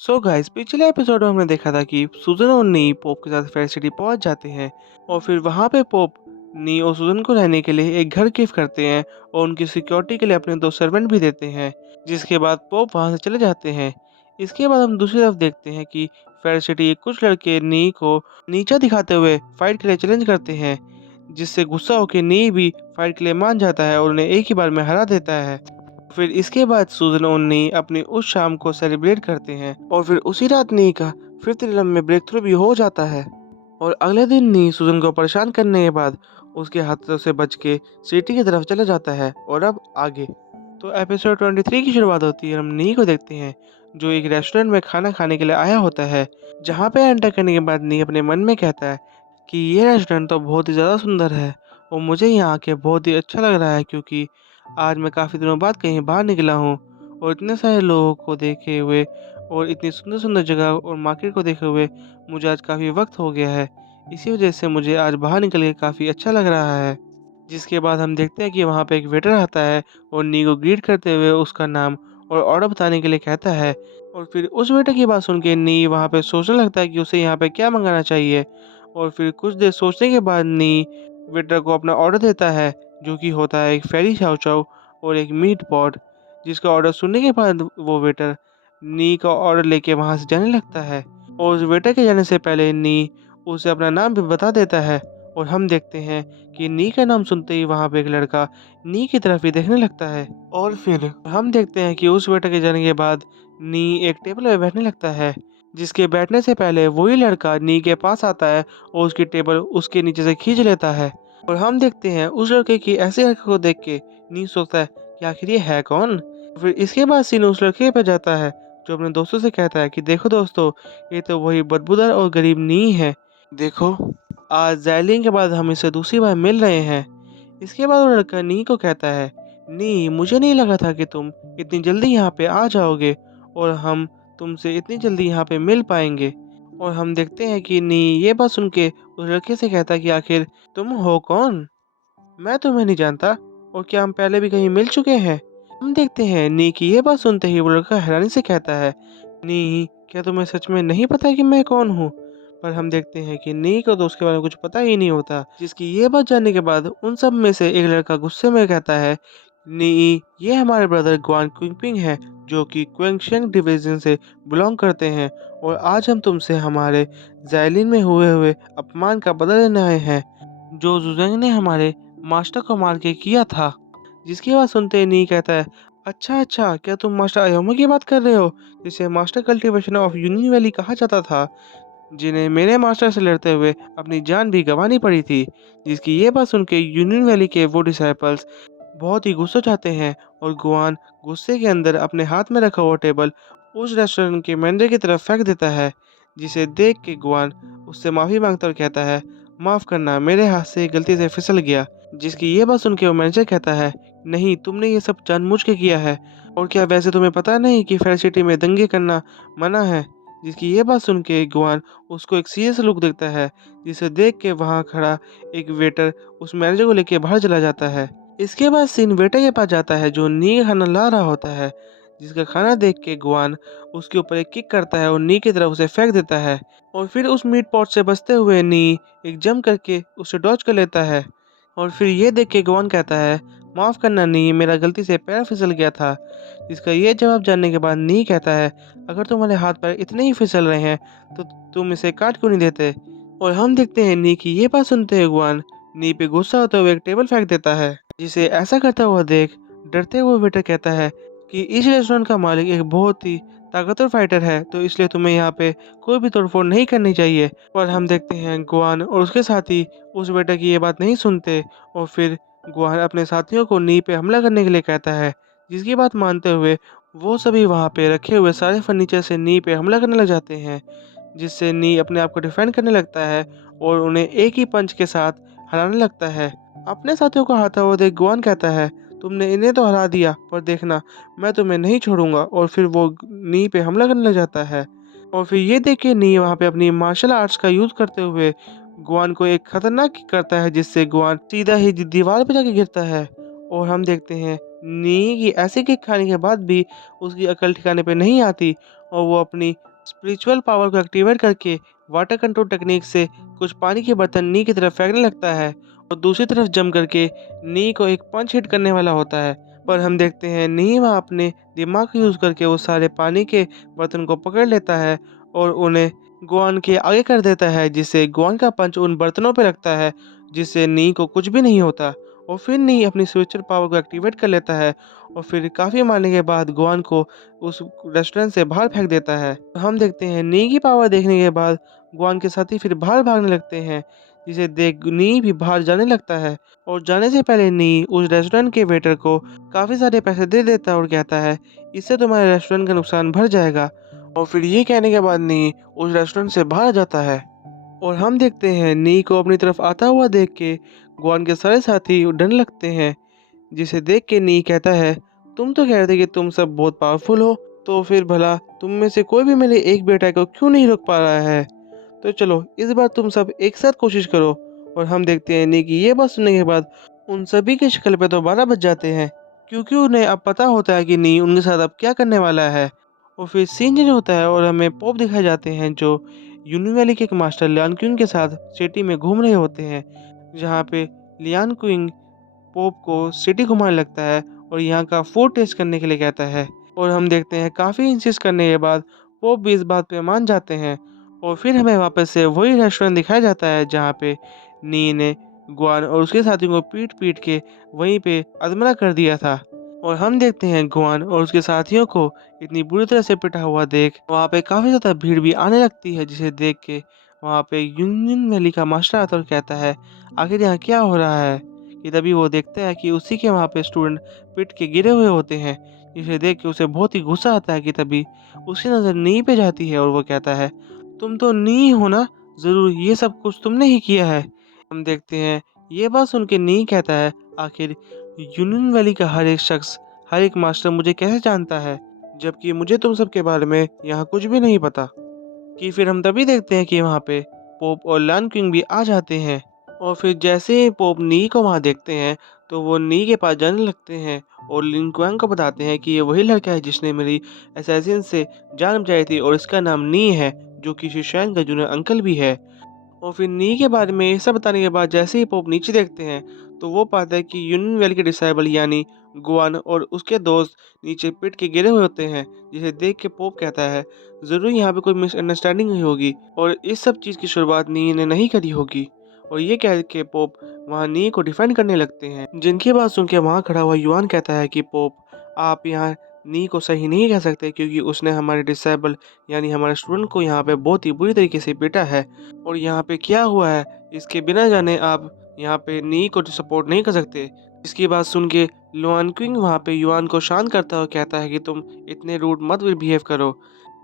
So guys, पिछले episode में हमने देखा था कि सुजन और नी पोप के साथ फेयर सिटी पहुंच जाते हैं और फिर वहां पे पोप नी और सुजन को रहने के लिए एक घर गिफ्ट करते हैं और उनकी सिक्योरिटी के लिए अपने दो सर्वेंट भी देते हैं। जिसके बाद पोप वहां से चले जाते हैं। इसके बाद हम दूसरी तरफ देखते हैं कि फेयर सिटी के कुछ लड़के नी को नीचा दिखाते हुए फाइट के लिए चैलेंज करते हैं, जिससे गुस्सा होकर नी भी फाइट के लिए मान जाता है और उन्हें एक ही बार में हरा देता है। फिर इसके बाद सूजन और नी अपनी उस शाम को सेलिब्रेट करते हैं और फिर उसी रात नी का फिफ्थ रिलम में ब्रेक थ्रू भी हो जाता है। और अगले दिन नी सूजन को परेशान करने के बाद उसके हाथों से बच के सिटी की तरफ चला जाता है। और अब आगे तो एपिसोड 23 की शुरुआत होती है। हम नी को देखते हैं जो एक रेस्टोरेंट में खाना खाने के लिए आया होता है, जहाँ पे एंटर करने के बाद नी अपने मन में कहता है कि ये रेस्टोरेंट तो बहुत ही ज़्यादा सुंदर है और मुझे यहाँ आके बहुत ही अच्छा लग रहा है, क्योंकि आज मैं काफ़ी दिनों बाद कहीं बाहर निकला हूँ और इतने सारे लोगों को देखे हुए और इतनी सुंदर सुंदर जगह और मार्केट को देखे हुए मुझे आज काफ़ी वक्त हो गया है। इसी वजह से मुझे आज बाहर निकल के काफ़ी अच्छा लग रहा है। जिसके बाद हम देखते हैं कि वहाँ पे एक वेटर आता है और नी को ग्रीट करते हुए उसका नाम और ऑर्डर बताने के लिए कहता है। और फिर उस वेटर की बात सुन के नी वहाँ पे सोचने लगता है कि उसे यहाँ पे क्या मंगाना चाहिए। और फिर कुछ देर सोचने के बाद नी वेटर को अपना ऑर्डर देता है, जो कि होता है एक फेरी चाउ चाउ और एक मीट पॉट। जिसका ऑर्डर सुनने के बाद वो वेटर नी का ऑर्डर लेके वहाँ से जाने लगता है और उस वेटर के जाने से पहले नी उसे अपना नाम भी बता देता है। और हम देखते हैं कि नी का नाम सुनते ही वहाँ पे एक लड़का नी की तरफ ही देखने लगता है। और फिर हम देखते हैं कि उस वेटर के जाने के बाद नी एक टेबल पे बैठने लगता है, जिसके बैठने से पहले वही लड़का नी के पास आता है और उसकी टेबल उसके नीचे से खींच लेता है। और हम देखते हैं उस लड़के की ऐसी हरकत को देख के नी सोचता है कि आखिर ये है कौन। फिर इसके बाद सीन उस लड़के पे जाता है जो अपने दोस्तों से कहता है कि देखो दोस्तों, ये तो वही बदबूदार और गरीब नी है। देखो, आज जैलिंग के बाद हम इसे दूसरी बार मिल रहे हैं। इसके बाद वो लड़का नी को कहता है, नी मुझे नहीं लगा था कि तुम इतनी जल्दी यहाँ पे आ जाओगे और हम तुमसे इतनी जल्दी यहाँ पे मिल पाएंगे। और हम देखते हैं कि नी ये बात सुन के उस लड़के से कहता है कि आखिर तुम हो कौन, मैं तुम्हें नहीं जानता और क्या हम पहले भी कहीं मिल चुके हैं। हम देखते हैं नी की ये बात सुनते ही वो लड़का हैरानी से कहता है, नी क्या तुम्हें सच में नहीं पता कि मैं कौन हूँ। पर हम देखते हैं कि नी को तो उसके बारे में कुछ पता ही नहीं होता। जिसकी ये बात जानने के बाद उन सब में से एक लड़का गुस्से में कहता है, नी ये हमारे ब्रदर ग्वान क्विंगपिंग है, जो कि क्वेंगशेंग डिवीजन से बिलोंग करते हैं और आज हम तुमसे हमारे जैलिन में हुए हुए अपमान का बदला लेने आए हैं, जो जुजेंग ने हमारे मास्टर को मार के किया था। जिसकी बात सुनते ही नी कहता है, अच्छा अच्छा, क्या तुम मास्टर अयोमा की बात कर रहे हो, जिसे master cultivation of union valley कहा जाता था, जिन्हें मेरे मास्टर से लड़ते हुए अपनी जान भी गंवानी पड़ी थी। जिसकी ये बात सुन के यूनियन वैली के वो डिसाइपल्स बहुत ही गुस्सा चाहते हैं और गुआन गुस्से के अंदर अपने हाथ में रखा हुआ टेबल उस रेस्टोरेंट के मैनेजर की तरफ फेंक देता है। जिसे देख के गुआन उससे माफ़ी मांगता और कहता है, माफ़ करना, मेरे हाथ से गलती से फिसल गया। जिसकी ये बात सुन के वो मैनेजर कहता है, नहीं, तुमने ये सब जानबूझ के किया है और क्या वैसे तुम्हें पता नहीं कि फेयर सिटी में दंगे करना मना है। जिसकी ये बात सुन के गुआन उसको एक सीरियस लुक देता है, जिसे देख के वहाँ खड़ा एक वेटर उस मैनेजर को लेके बाहर चला जाता है। इसके बाद सीन वेटर के पास जाता है जो नी का खाना ला रहा होता है। जिसका खाना देख के गुआन उसके ऊपर एक किक करता है और नी की तरफ उसे फेंक देता है। और फिर उस मीट पॉट से बचते हुए नी एक जंप करके उसे डॉज कर लेता है। और फिर ये देख के गुआन कहता है, माफ़ करना नी, मेरा गलती से पैर फिसल गया था। इसका ये जवाब जानने के बाद नी कहता है, अगर तुम्हारे हाथ पैर इतने ही फिसल रहे हैं तो तुम इसे काट क्यों नहीं देते। और हम देखते हैं नी की ये बात सुनते हुए गुआन नी पे गुस्सा होते हुए एक टेबल फेंक देता है। जिसे ऐसा करता हुआ देख डरते हुए वेटर कहता है कि इस रेस्टोरेंट का मालिक एक बहुत ही ताकतवर फाइटर है, तो इसलिए तुम्हें यहाँ पे कोई भी तोड़फोड़ नहीं करनी चाहिए। और हम देखते हैं गुआन और उसके साथी उस वेटर की ये बात नहीं सुनते और फिर गुआन अपने साथियों को नी पे हमला करने के लिए कहता है। जिसकी बात मानते हुए वो सभी वहाँ पे रखे हुए सारे फर्नीचर से नी पे हमला करने लग जाते हैं, जिससे नी अपने आप को डिफेंड करने लगता है और उन्हें एक ही पंच के साथ हराने लगता है। अपने साथियों को हारता हुआ देख गुआन कहता है, तुमने इन्हें तो हरा दिया, पर देखना, मैं तुम्हें नहीं छोड़ूंगा। और फिर वो नी पे हमला करने लग जाता है। और फिर ये देख के नी वहाँ पे अपनी मार्शल आर्ट्स का यूज करते हुए गुआन को एक खतरनाक किक करता है, जिससे गुआन सीधा ही दीवार पे जाके गिरता है। और हम देखते हैं नी की ऐसे केक खाने के बाद भी उसकी अकल ठिकाने पे नहीं आती और वो अपनी स्पिरिचुअल पावर को एक्टिवेट करके वाटर कंट्रोल टेक्निक से कुछ पानी के बर्तन नी की तरफ फेंकने लगता है और दूसरी तरफ जम करके नी को एक पंच हिट करने वाला होता है। पर हम देखते हैं नी वहाँ अपने दिमाग का यूज़ करके वो सारे पानी के बर्तन को पकड़ लेता है और उन्हें गुआन के आगे कर देता है, जिससे गुआन का पंच उन बर्तनों पे लगता है, जिससे नी को कुछ भी नहीं होता। और फिर नी अपनी स्पिरिचुअल पावर को एक्टिवेट कर लेता है और फिर काफ़ी मारने के बाद गुआन को उस रेस्टोरेंट से बाहर फेंक देता है। हम देखते हैं नी की पावर देखने के बाद गुआन के साथी फिर बाहर भागने लगते हैं, जिसे देख नी भी बाहर जाने लगता है और जाने से पहले नी उस रेस्टोरेंट के वेटर को काफ़ी सारे पैसे दे देता है और कहता है इससे तुम्हारे रेस्टोरेंट का नुकसान भर जाएगा। और फिर ये कहने के बाद नी उस रेस्टोरेंट से बाहर जाता है और हम देखते हैं नी को अपनी तरफ आता हुआ देख के गुआन के सारे साथी डरने लगते हैं, जिसे देख के नी कहता है तुम तो कह रहे थे कि तुम सब बहुत पावरफुल हो, तो फिर भला तुम में से कोई भी मेरे एक बेटा को क्यों नहीं रोक पा रहा है? तो चलो इस बार तुम सब एक साथ कोशिश करो। और हम देखते हैं नी की ये बात सुनने के बाद उन सभी की शक्ल पे तो 12 बज जाते हैं, क्योंकि उन्हें अब पता होता है कि नी उनके साथ अब क्या करने वाला है। और फिर सीन चेंज होता है और हमें पॉप दिखाए जाते हैं जो यूनियन वैली के एक मास्टर लियान क्विंग के साथ सिटी में घूम रहे होते हैं, जहाँ पे लियान क्विंग पोप को सिटी घुमाने लगता है और यहाँ का फूड टेस्ट करने के लिए कहता है। और हम देखते हैं काफ़ी इंसिस्ट करने के बाद पोप भी इस बात पे मान जाते हैं और फिर हमें वापस से वही रेस्टोरेंट दिखाया जाता है जहाँ पे नी ने गुआन और उसके साथियों को पीट पीट के वहीं पे अधमरा कर दिया था। और हम देखते हैं गुआन और उसके साथियों को इतनी बुरी तरह से पिटा हुआ देख वहाँ पे काफ़ी ज़्यादा भीड़ भी आने लगती है, जिसे देख के वहाँ पे यूनियन वैली का मास्टर आता है और कहता है आखिर यहाँ क्या हो रहा है। कि तभी वो देखता है कि उसी के वहाँ पे स्टूडेंट पिट के गिरे हुए होते हैं, जिसे देख के उसे बहुत ही गुस्सा आता है। कि तभी उसकी नज़र नी पे जाती है और वो कहता है तुम तो नी हो ना, ज़रूर ये सब कुछ तुमने ही किया है। हम देखते हैं ये बात सुन के नी कहता है आखिर यूनियन वैली का हर एक शख्स, हर एक मास्टर मुझे कैसे जानता है, जबकि मुझे तुम सब के बारे में यहाँ कुछ भी नहीं पता। कि फिर हम तभी देखते हैं कि वहाँ पे पोप और लन किंग भी आ जाते हैं और फिर जैसे ही पोप नी को वहाँ देखते हैं तो वो नी के पास जाने लगते हैं और लिन क्वांग को बताते हैं कि ये वही लड़का है जिसने मेरी असैसिन से जान बचाई थी और इसका नाम नी है, जो कि शिशान का जूनियर अंकल भी है। और फिर नी के बारे में ये सब बताने के बाद जैसे ही पोप नीचे देखते हैं तो वो पाता है कि यूनियन वैली के डिसाइबल यानी गुआन और उसके दोस्त नीचे पिट के गिरे हुए होते हैं, जिसे देख के पोप कहता है ज़रूर यहाँ पे कोई मिसअंडरस्टैंडिंग हुई होगी और इस सब चीज़ की शुरुआत नी ने नहीं करी होगी। और ये कह के पोप वहाँ नी को डिफेंड करने लगते हैं, जिनकी बात सुन के वहाँ खड़ा हुआ युआन कहता है कि पोप आप यहाँ नी को सही नहीं कह सकते, क्योंकि उसने हमारे डिसेबल यानी हमारे स्टूडेंट को यहाँ पे बहुत ही बुरी तरीके से पीटा है और यहाँ पे क्या हुआ है इसके बिना जाने आप यहाँ पे नी को सपोर्ट नहीं कर सकते। इसकी बात सुन के लुआन क्विंग वहाँ पे युआन को शांत करता है और कहता है कि तुम इतने रूड मत बिहेव करो।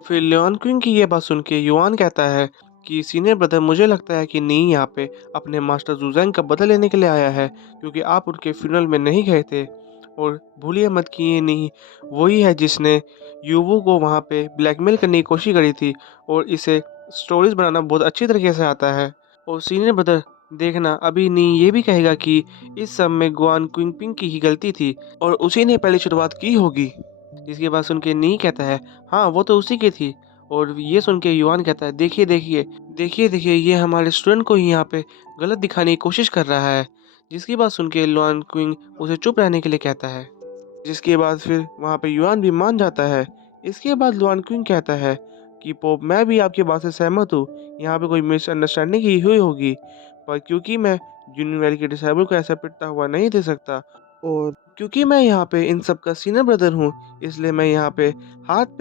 फिर लियोन क्विंग की ये बात सुन के युआन कहता है कि सीनियर ब्रदर मुझे लगता है कि नी यहाँ पे अपने मास्टर जुजैंग का बदला लेने के लिए आया है, क्योंकि आप उनके फ्यूनरल में नहीं गए थे। और भूलिए मत कि ये नी वही है जिसने युवू को वहाँ पे ब्लैकमेल करने की कोशिश करी थी और इसे स्टोरीज बनाना बहुत अच्छी तरीके से आता है। और सीनियर ब्रदर देखना अभी नी ये भी कहेगा कि इस सब में गुआन क्विंगपिंग की ही गलती थी और उसी ने पहले शुरुआत की होगी। जिसकी बात सुन के नी कहता है हाँ वो तो उसी की थी। और ये सुन के युआन कहता है देखिए देखिए देखिए देखिए ये हमारे स्टूडेंट को ही यहाँ पे गलत दिखाने की कोशिश कर रहा है। जिसकी बात सुन के लुआन क्विंग उसे चुप रहने के लिए कहता है, जिसके बाद फिर वहाँ पे युआन भी मान जाता है। इसके बाद लुआन क्विंग कहता है कि पोप मैं भी आपकी बात से सहमत हूँ, यहाँ पे कोई मिसअंडरस्टैंडिंग ही हुई होगी, पर क्योंकि मैं यूनियन वैली के डिसेबल को ऐसा पिटता हुआ नहीं दे सकता और क्योंकि मैं यहाँ पे इन सब का सीनियर ब्रदर हूँ, इसलिए मैं यहाँ पे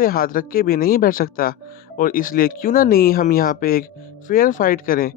हाथ रख के भी नहीं बैठ सकता। और इसलिए क्यों ना नहीं हम यहाँ पे एक फेयर फाइट करें।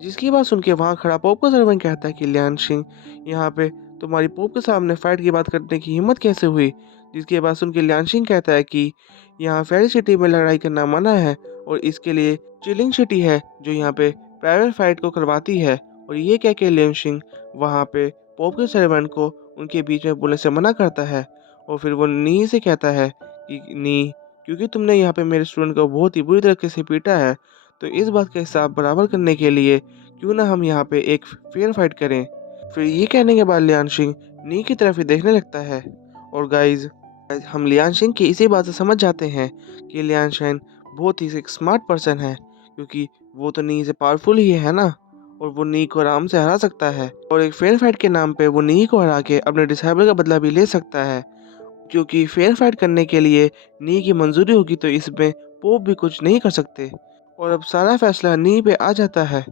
जिसकी बात सुन के वहाँ खड़ा पोप का सर्वेंट कहता है कि लियान सिंह यहाँ पे तुम्हारी पोप के सामने फाइट की बात करने की हिम्मत कैसे हुई। जिसकी बात सुन के लियान सिंह कहता है कि यहाँ फेरी सिटी में लड़ाई करना मना है और इसके लिए चिलिंग सिटी है जो यहाँ पे प्राइवेट फाइट को करवाती है। और ये कह के लियान सिंह वहाँ पे पोप के सर्वेंट को उनके बीच में बोलने से मना करता है। और फिर वो नी से कहता है कि नी क्योंकि तुमने यहाँ पे मेरे स्टूडेंट को बहुत ही बुरी तरीके से पीटा है, तो इस बात का हिसाब बराबर करने के लिए क्यों ना हम यहाँ पे एक फेयर फाइट करें। फिर ये कहने के बाद लियान सिंह नी की तरफ ही देखने लगता है और गाइस हम लियान शेन की इसी बात से समझ जाते हैं कि लियान शेन बहुत ही एक स्मार्ट पर्सन है, क्योंकि वो तो नी से पावरफुल ही है ना, और वो नी को आराम से हरा सकता है और एक फेयर फाइट के नाम पे वो नी को हरा के अपने डिसेबल का बदला भी ले सकता है। क्योंकि फेयर फाइट करने के लिए नी की मंजूरी होगी तो इसमें पोप भी कुछ नहीं कर सकते, और अब सारा फैसला नी पे आ जाता है।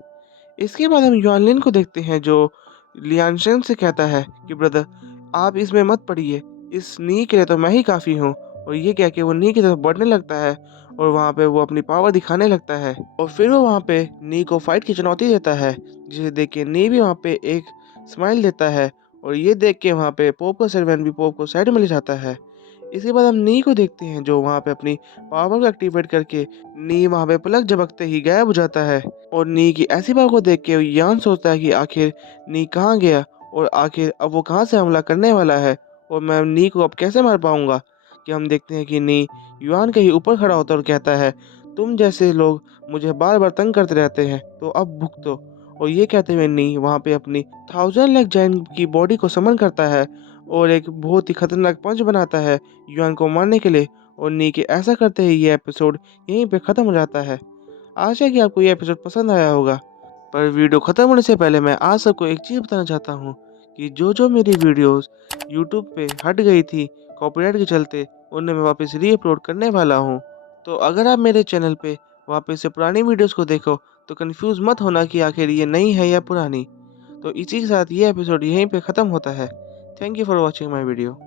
इसके बाद हम युआन लिन को देखते हैं जो लियान शेन से कहता है कि ब्रदर आप इसमें मत पड़िए, इस नी के लिए तो मैं ही काफ़ी हूँ। और ये कह के वो नी की तरफ बढ़ने लगता है और वहाँ पे वो अपनी पावर दिखाने लगता है, और फिर वो वहाँ पे नी को फाइट की चुनौती देता है, जिसे देख के नी भी वहाँ पे एक स्माइल देता है। और ये देख के वहाँ पे पोप का सर्वेंट भी पोप को साइड में ले जाता है। इसके बाद हम नी को देखते हैं जो वहाँ पे अपनी पावर को एक्टिवेट करके नी वहाँ पे पलक झपकते ही गायब हो जाता है। और नी की ऐसी पावर को देख के यान सोचता है कि आखिर नी कहाँ गया और आखिर अब वो कहाँ से हमला करने वाला है, और मैं नी को अब कैसे मार पाऊंगा। कि हम देखते हैं कि नी युआन के ही ऊपर खड़ा होता है और कहता है तुम जैसे लोग मुझे बार बार तंग करते रहते हैं तो अब भुगतो। और ये कहते हुए नी वहाँ पे अपनी 1000 लेग जायंट की बॉडी को समन करता है और एक बहुत ही खतरनाक पंच बनाता है युआन को मारने के लिए। और नी के ऐसा करते ही ये एपिसोड यहीं पे ख़त्म हो जाता है। आशा है कि आपको ये एपिसोड पसंद आया होगा। पर वीडियो ख़त्म होने से पहले मैं आज सबको एक चीज़ बताना चाहता हूँ कि जो मेरी वीडियोस यूट्यूब पे हट गई थी कॉपीराइट के चलते, उन्हें मैं वापस री-अपलोड करने वाला हूँ। तो अगर आप मेरे चैनल पे वापस से पुरानी वीडियोस को देखो तो कंफ्यूज मत होना कि आखिर ये नई है या पुरानी। तो इसी के साथ ये एपिसोड यहीं पे ख़त्म होता है। Thank you for watching my video.